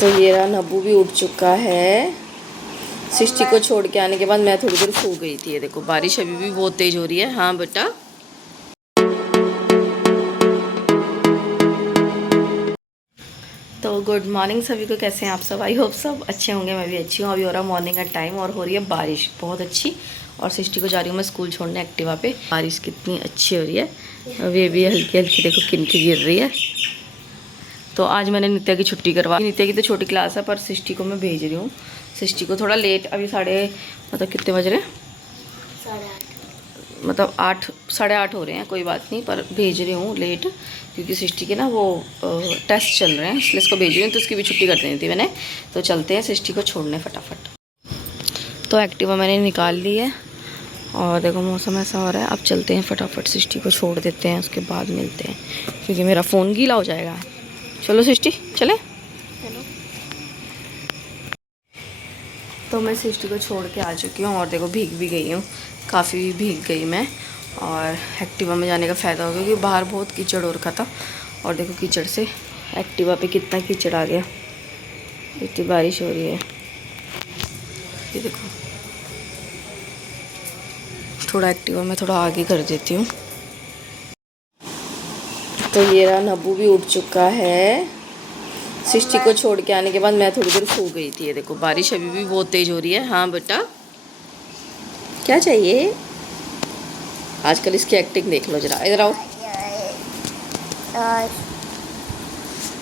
तो ये रहा, नब्बू भी उठ चुका है। सृष्टि को छोड़ के आने के बाद मैं थोड़ी देर सो गई थी। ये देखो बारिश अभी भी बहुत तेज हो रही है। हाँ बेटा, तो गुड मॉर्निंग सभी को। कैसे हैं आप सब? आई होप सब अच्छे होंगे। मैं भी अच्छी हूँ। अभी हो रहा मॉर्निंग का टाइम और हो रही है बारिश बहुत अच्छी। और सृष्टि को जा रही हूँ मैं स्कूल छोड़ने एक्टिवा पे। बारिश कितनी अच्छी हो रही है। अभी अभी हल्की हल्की देखो किनकी गिर रही है। तो आज मैंने नित्या की छुट्टी करवा। नित्या की तो छोटी क्लास है, पर सृष्टि को मैं भेज रही हूँ। सृष्टि को थोड़ा लेट, अभी मतलब कितने बज रहे हैं? 8:30, मतलब 8, 8:30 हो रहे हैं। कोई बात नहीं, पर भेज रही हूँ लेट, क्योंकि सृष्टि के ना वो टेस्ट चल रहे हैं, इसलिए इसको भेज रही हूँ। तो उसकी भी छुट्टी कर देनी थी मैंने। तो चलते हैं सृष्टि को छोड़ने फटाफट। तो एक्टिवा मैंने निकाल ली है और देखो मौसम ऐसा हो रहा है। अब चलते हैं फटाफट, सृष्टि को छोड़ देते हैं, उसके बाद मिलते हैं, क्योंकि मेरा फ़ोन गीला हो जाएगा। चलो सृष्टि चले। चलो। तो मैं सृष्टि को छोड़ के आ चुकी हूँ और देखो भीग भी गई हूँ, काफ़ी भीग गई मैं। और एक्टिवा में जाने का फ़ायदा हो गया, क्योंकि बाहर बहुत कीचड़ हो रखा था। और देखो कीचड़ से एक्टिवा पे कितना कीचड़ आ गया। इतनी बारिश हो रही है। ये देखो, थोड़ा एक्टिवा में थोड़ा आगे कर देती हूँ। तो ये रहा, नब्बू भी उठ चुका है। सृष्टि को छोड़ के आने के बाद मैं थोड़ी देर सो गई थी। ये देखो बारिश अभी भी बहुत तेज हो रही है। हाँ बेटा, क्या चाहिए? आजकल इसकी एक्टिंग देख लो जरा। इधर आओ।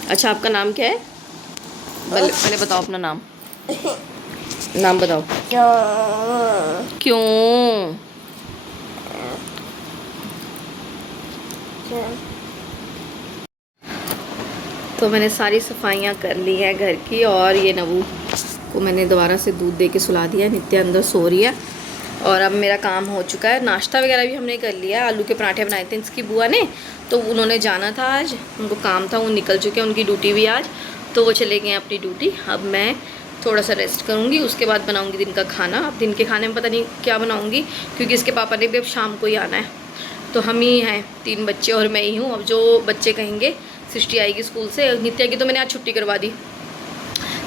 अच्छा, आपका नाम क्या है? पहले बताओ अपना नाम। नाम बताओ। क्यों? तो मैंने सारी सफाइयाँ कर ली हैं घर की। और ये नबू को मैंने दोबारा से दूध दे के सुला दिया। नित्या अंदर सो रही है। और अब मेरा काम हो चुका है। नाश्ता वगैरह भी हमने कर लिया। आलू के पराठे बनाए थे इसकी बुआ ने, तो उन्होंने जाना था आज, उनको काम था, वो निकल चुके हैं। उनकी ड्यूटी भी आज, तो वो चले गए अपनी ड्यूटी। अब मैं थोड़ा सा रेस्ट करूँगी, उसके बाद बनाऊँगी दिन का खाना। अब दिन के खाने में पता नहीं क्या बनाऊँगी, क्योंकि इसके पापा ने भी अब शाम को ही आना है। तो हम ही हैं, 3 बच्चे और मैं ही हूँ। अब जो बच्चे कहेंगे, सृष्टि आएगी स्कूल से। नित्या की तो मैंने आज छुट्टी करवा दी।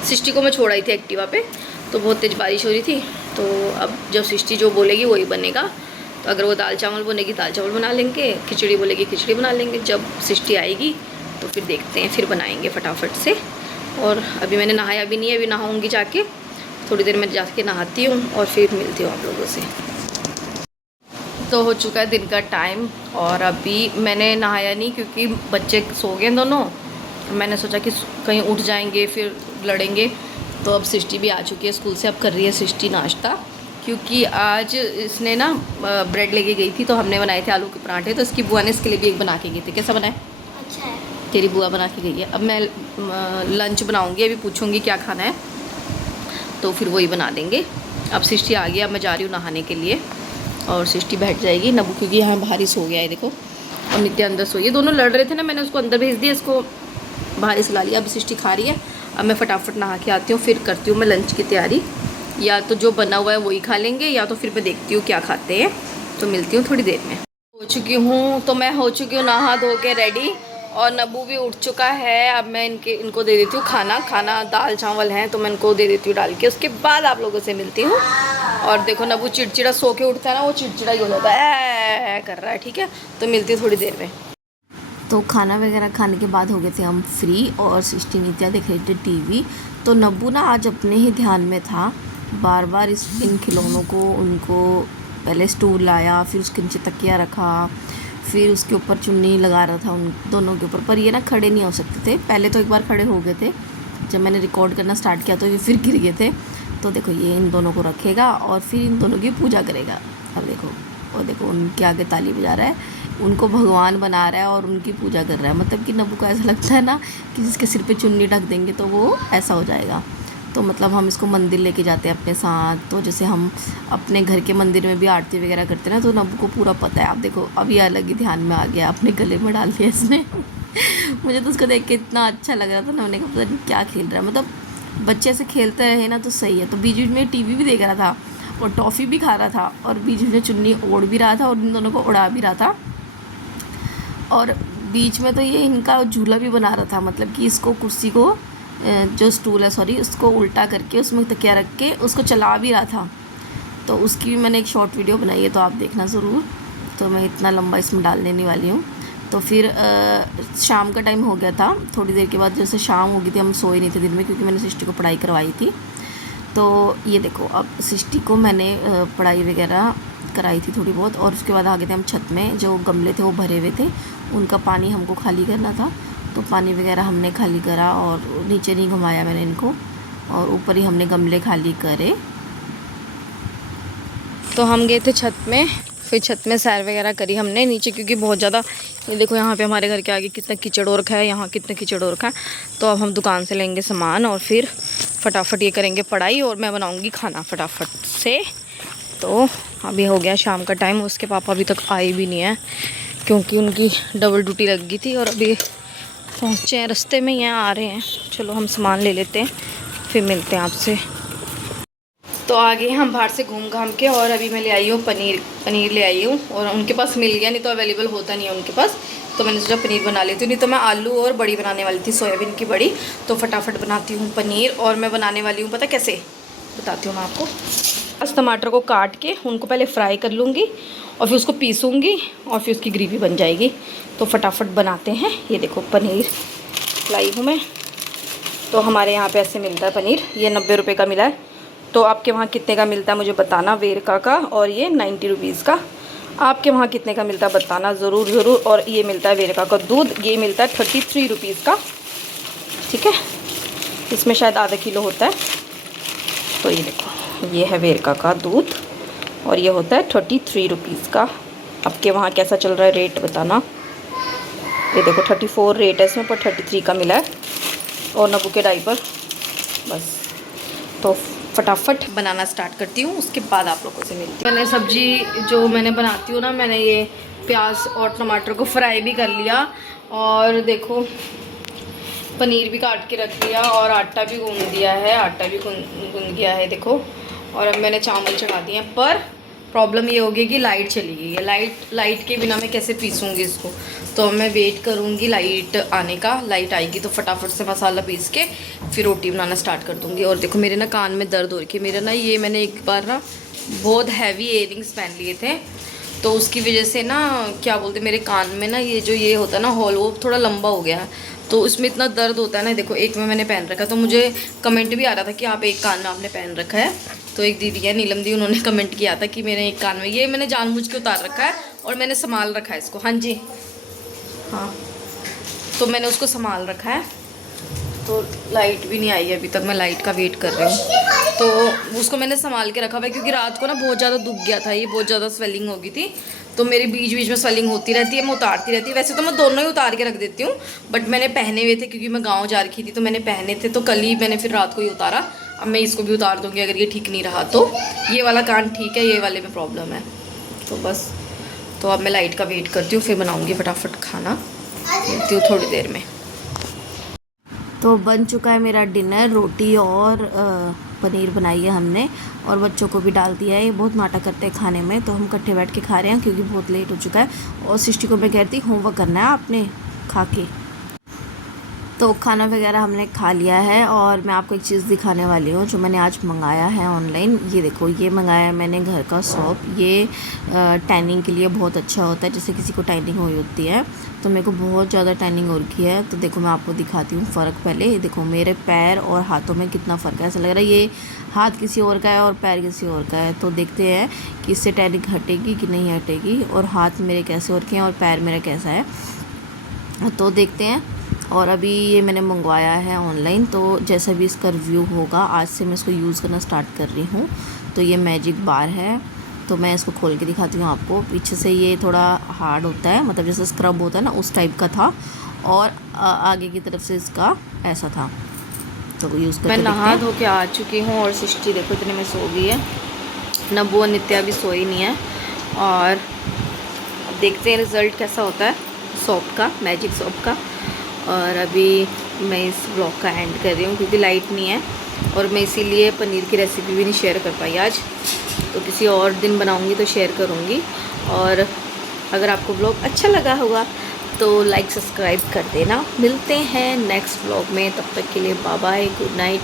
सृष्टि को मैं छोड़ आई थी एक्टिवा पे, तो बहुत तेज़ बारिश हो रही थी। तो अब जब सृष्टि जो बोलेगी वही बनेगा। तो अगर वो दाल चावल बोलेगी दाल चावल बना लेंगे, खिचड़ी बोलेगी खिचड़ी बना लेंगे। जब सृष्टि आएगी तो फिर देखते हैं, फिर बनाएंगे फटाफट से। और अभी मैंने नहाया भी नहीं है, अभी नहाऊंगी जाके। थोड़ी देर में जाके नहाती हूँ और फिर मिलती हूँ आप लोगों से। तो हो चुका है दिन का टाइम और अभी मैंने नहाया नहीं, क्योंकि बच्चे सो गए दोनों। मैंने सोचा कि कहीं उठ जाएंगे फिर लड़ेंगे। तो अब सृष्टि भी आ चुकी है स्कूल से। अब कर रही है सृष्टि नाश्ता, क्योंकि आज इसने ना ब्रेड लेके गई थी, तो हमने बनाए थे आलू के पराठे। तो इसकी बुआ ने इसके लिए भी एक बना के गई थी। कैसा बनाए? अच्छा है। तेरी बुआ बना के गई है। अब मैं लंच बनाऊँगी, अभी पूछूँगी क्या खाना है, तो फिर वही बना देंगे। अब सृष्टि आ गई, अब मैं जा रही हूँ नहाने के लिए और सृष्टि बैठ जाएगी। नबू क्योंकि यहाँ बाहर ही सो गया है देखो, और नित्या अंदर सोई है। दोनों लड़ रहे थे ना, मैंने उसको अंदर भेज दिया, इसको बाहर ही सुला लिया। अब सृष्टि खा रही है। अब मैं फटाफट नहा के आती हूँ, फिर करती हूँ मैं लंच की तैयारी। या तो जो बना हुआ है वही खा लेंगे, या तो फिर मैं देखती हूँ क्या खाते हैं। तो मिलती हूँ थोड़ी देर में। हो चुकी हूँ, तो मैं हो चुकी हूँ नहा धो के रेडी। और नबू भी उठ चुका है। अब मैं इनको दे देती हूँ खाना दाल चावल हैं, तो मैं इनको दे देती हूँ डाल के। उसके बाद आप लोगों से मिलती हूँ। और देखो नबू चिड़चिड़ा सो के उठता है ना, वो चिड़चिड़ा ही हो जाता है, कर रहा है। ठीक है, तो मिलती हूँ थोड़ी देर में। तो खाना वगैरह खाने के बाद हो गए थे हम फ्री, और सृष्टि नित्या देख रही थी टीवी। तो नब्बू ना आज अपने ही ध्यान में था, बार बार इन खिलौनों को, उनको पहले स्टूल लाया, फिर उसके नीचे तकिया रखा, फिर उसके ऊपर चुन्नी लगा रहा था उन दोनों के ऊपर। पर ये ना खड़े नहीं हो सकते थे। पहले तो एक बार खड़े हो गए थे, जब मैंने रिकॉर्ड करना स्टार्ट किया तो ये फिर गिर गए थे। तो देखो ये इन दोनों को रखेगा और फिर इन दोनों की पूजा करेगा। अब देखो, और देखो उनके आगे ताली बजा रहा है, उनको भगवान बना रहा है और उनकी पूजा कर रहा है। मतलब कि नब्बू को ऐसा लगता है ना कि जिसके सिर पे चुन्नी ढक देंगे तो वो ऐसा हो जाएगा। तो मतलब हम इसको मंदिर लेके जाते हैं अपने साथ। तो जैसे हम अपने घर के मंदिर में भी आरती वगैरह करते हैं ना, तो नब्बू को पूरा पता है। आप देखो अब ये अलग ही ध्यान में आ गया, अपने गले में डाल दिया इसने। मुझे तो उसको देख के इतना अच्छा लग रहा था ना, मैंने कहा पता नहीं क्या खेल रहा है। मतलब बच्चे से खेलते रहे ना तो सही है। तो बीच बीच में टीवी भी देख रहा था और टॉफ़ी भी खा रहा था, और बीच में चुन्नी ओढ़ भी रहा था और इन दोनों को उड़ा भी रहा था। और बीच में तो ये इनका झूला भी बना रहा था, मतलब कि इसको कुर्सी को जो स्टूल है सॉरी, उसको उल्टा करके उसमें तकिया रख के उसको चला भी रहा था। तो उसकी भी मैंने एक शॉर्ट वीडियो बनाई है, तो आप देखना ज़रूर। तो मैं इतना लंबा इसमें डाल लेने वाली हूँ। तो फिर शाम का टाइम हो गया था, थोड़ी देर के बाद जैसे शाम हो गई थी, हम सोए नहीं थे दिन में क्योंकि मैंने सृष्टि को पढ़ाई करवाई थी। तो ये देखो, अब सृष्टि को मैंने पढ़ाई वगैरह कराई थी थोड़ी बहुत, और उसके बाद आ गए थे हम छत में। जो गमले थे वो भरे हुए थे, उनका पानी हमको खाली करना था, तो पानी वगैरह हमने खाली करा, और नीचे नहीं घुमाया मैंने इनको, और ऊपर ही हमने गमले खाली करे। तो हम गए थे छत में, फिर छत में सैर वगैरह करी हमने नीचे, क्योंकि बहुत ज़्यादा, ये देखो यहाँ पे हमारे घर के आगे कितना कीचड़ हो रखा है, यहाँ कितना कीचड़ हो रखा है। तो अब हम दुकान से लेंगे सामान और फिर फटाफट ये करेंगे पढ़ाई, और मैं बनाऊँगी खाना फटाफट से। तो अभी हो गया शाम का टाइम, उसके पापा अभी तक आए भी नहीं है क्योंकि उनकी डबल ड्यूटी लग गई थी, और अभी पहुँचे हैं, रास्ते में ही आ रहे हैं। चलो हम सामान ले लेते हैं, फिर मिलते हैं आपसे। तो आगे हम बाहर से घूम घाम के, और अभी मैं ले आई हूँ पनीर ले आई हूँ, और उनके पास मिल गया, नहीं तो अवेलेबल होता नहीं है उनके पास। तो मैंने सोचा पनीर बना लेती हूँ, नहीं तो मैं आलू और बड़ी बनाने वाली थी, सोयाबीन की बड़ी। तो फटाफट बनाती हूँ पनीर, और मैं बनाने वाली हूँ, पता कैसे बताती हूँ मैं आपको। बस टमाटर को काट के उनको पहले फ्राई कर लूँगी, और फिर उसको पीसूँगी, और फिर उसकी ग्रेवी बन जाएगी। तो फटाफट बनाते हैं। ये देखो पनीर लाई हूँ मैं। तो हमारे यहाँ पे ऐसे मिलता है पनीर, ये 90 रुपये का मिला है। तो आपके वहाँ कितने का मिलता है मुझे बताना, वेरका का, और ये 90 रुपीज़ का। आपके वहाँ कितने का मिलता है बताना ज़रूर। और ये मिलता है वेरका का दूध, ये मिलता है 33 रुपीज़ का, ठीक है। इसमें शायद आधा किलो होता है। तो ये देखो, ये है वेरका का दूध, और ये होता है 33 रुपीज़ का। आपके वहाँ कैसा चल रहा है रेट बताना। ये देखो 34 रेट है इसमें, पर 33 का मिला है, और नबू के डायपर। बस तो फटाफट बनाना स्टार्ट करती हूँ, उसके बाद आप लोगों से मिलती हूँ। मैंने सब्ज़ी जो मैंने बनाती हूँ ना, मैंने ये प्याज और टमाटर को फ्राई भी कर लिया, और देखो पनीर भी काट के रख लिया, और आटा भी गूंद दिया है, आटा भी गूंद गया है देखो। और अब मैंने चावल चढ़ा दिए हैं, पर प्रॉब्लम ये होगी कि लाइट चली गई है। लाइट के बिना मैं कैसे पीसूँगी इसको। तो मैं वेट करूँगी लाइट आने का, लाइट आएगी तो फटाफट से मसाला पीस के फिर रोटी बनाना स्टार्ट कर दूँगी। और देखो मेरे ना कान में दर्द हो रही है, मेरे ना ये मैंने एक बार ना बहुत हैवी इयररिंग्स पहन लिए थे, तो उसकी वजह से ना क्या बोलते, मेरे कान में ना ये जो ये होता है ना हॉल, वो थोड़ा लंबा हो गया है, तो उसमें इतना दर्द होता है ना। देखो एक में मैंने पहन रखा, तो मुझे कमेंट भी आ रहा था कि आप एक कान में आपने पहन रखा है। तो एक दीदी है नीलम दी, उन्होंने कमेंट किया था कि मेरे एक कान में, ये मैंने जानबूझ के उतार रखा है और मैंने संभाल रखा है इसको। हाँ जी हाँ, तो मैंने उसको संभाल रखा है। तो लाइट भी नहीं आई अभी तक, मैं लाइट का वेट कर रही हूँ। तो उसको मैंने संभाल के रखा हुआ है, क्योंकि रात को ना बहुत ज़्यादा दुख गया था, ये बहुत ज़्यादा स्वेलिंग हो गई थी, तो मेरे बीच बीच में स्वेलिंग होती रहती है, मैं उतारती रहती है। वैसे तो मैं दोनों ही उतार के रख देती हूँ, बट मैंने पहने हुए थे क्योंकि मैं गाँव जा रखी थी, तो मैंने पहने थे, तो कल ही मैंने फिर रात को ही उतारा। अब मैं इसको भी उतार दूँगी अगर ये ठीक नहीं रहा तो। ये वाला कान ठीक है, ये वाले में प्रॉब्लम है। तो बस, तो अब मैं लाइट का वेट करती हूँ, फिर बनाऊँगी फटाफट खाना, मिलती हूँ थोड़ी देर में। तो बन चुका है मेरा डिनर, रोटी और पनीर बनाई है हमने, और बच्चों को भी डाल दिया है। ये बहुत नाटक करते हैं खाने में, तो हम इकट्ठे बैठ के खा रहे हैं क्योंकि बहुत लेट हो चुका है। और सृष्टि को मैं कहती होमवर्क करना है आपने खा के। तो खाना वगैरह हमने खा लिया है, और मैं आपको एक चीज़ दिखाने वाली हूँ जो मैंने आज मंगाया है ऑनलाइन। ये देखो, ये मंगाया है मैंने घर का सॉप। ये टैनिंग के लिए बहुत अच्छा होता है, जैसे किसी को टैनिंग हुई होती है, तो मेरे को बहुत ज़्यादा टैनिंग हो रखी है। तो देखो मैं आपको दिखाती हूँ फ़र्क पहले। ये देखो मेरे पैर और हाथों में कितना फ़र्क है, ऐसा लग रहा है ये हाथ किसी और का है और पैर किसी और का है। तो देखते हैं कि इससे टैनिंग हटेगी कि नहीं हटेगी, और हाथ मेरे कैसे हो रखे हैं और पैर मेरा कैसा है, तो देखते हैं। और अभी ये मैंने मंगवाया है ऑनलाइन, तो जैसा भी इसका रिव्यू होगा, आज से मैं इसको यूज़ करना स्टार्ट कर रही हूँ। तो ये मैजिक बार है, तो मैं इसको खोल के दिखाती हूँ आपको। पीछे से ये थोड़ा हार्ड होता है, मतलब जैसे स्क्रब होता है ना उस टाइप का था, और आगे की तरफ से इसका ऐसा था। तो यूज़ करके मैं नहा धो के आ चुकी हूँ, और सृष्टि देखो इतने में सो गई है, नब्बू और नित्या भी सोई नहीं है। और देखते हैं रिज़ल्ट कैसा होता है सॉप का, मैजिक सॉप का। और अभी मैं इस ब्लॉग का एंड कर रही हूँ क्योंकि लाइट नहीं है, और मैं इसीलिए पनीर की रेसिपी भी नहीं शेयर कर पाई आज। तो किसी और दिन बनाऊँगी तो शेयर करूँगी। और अगर आपको ब्लॉग अच्छा लगा होगा तो लाइक सब्सक्राइब कर देना। मिलते हैं नेक्स्ट व्लॉग में, तब तक के लिए बाय बाय, गुड नाइट।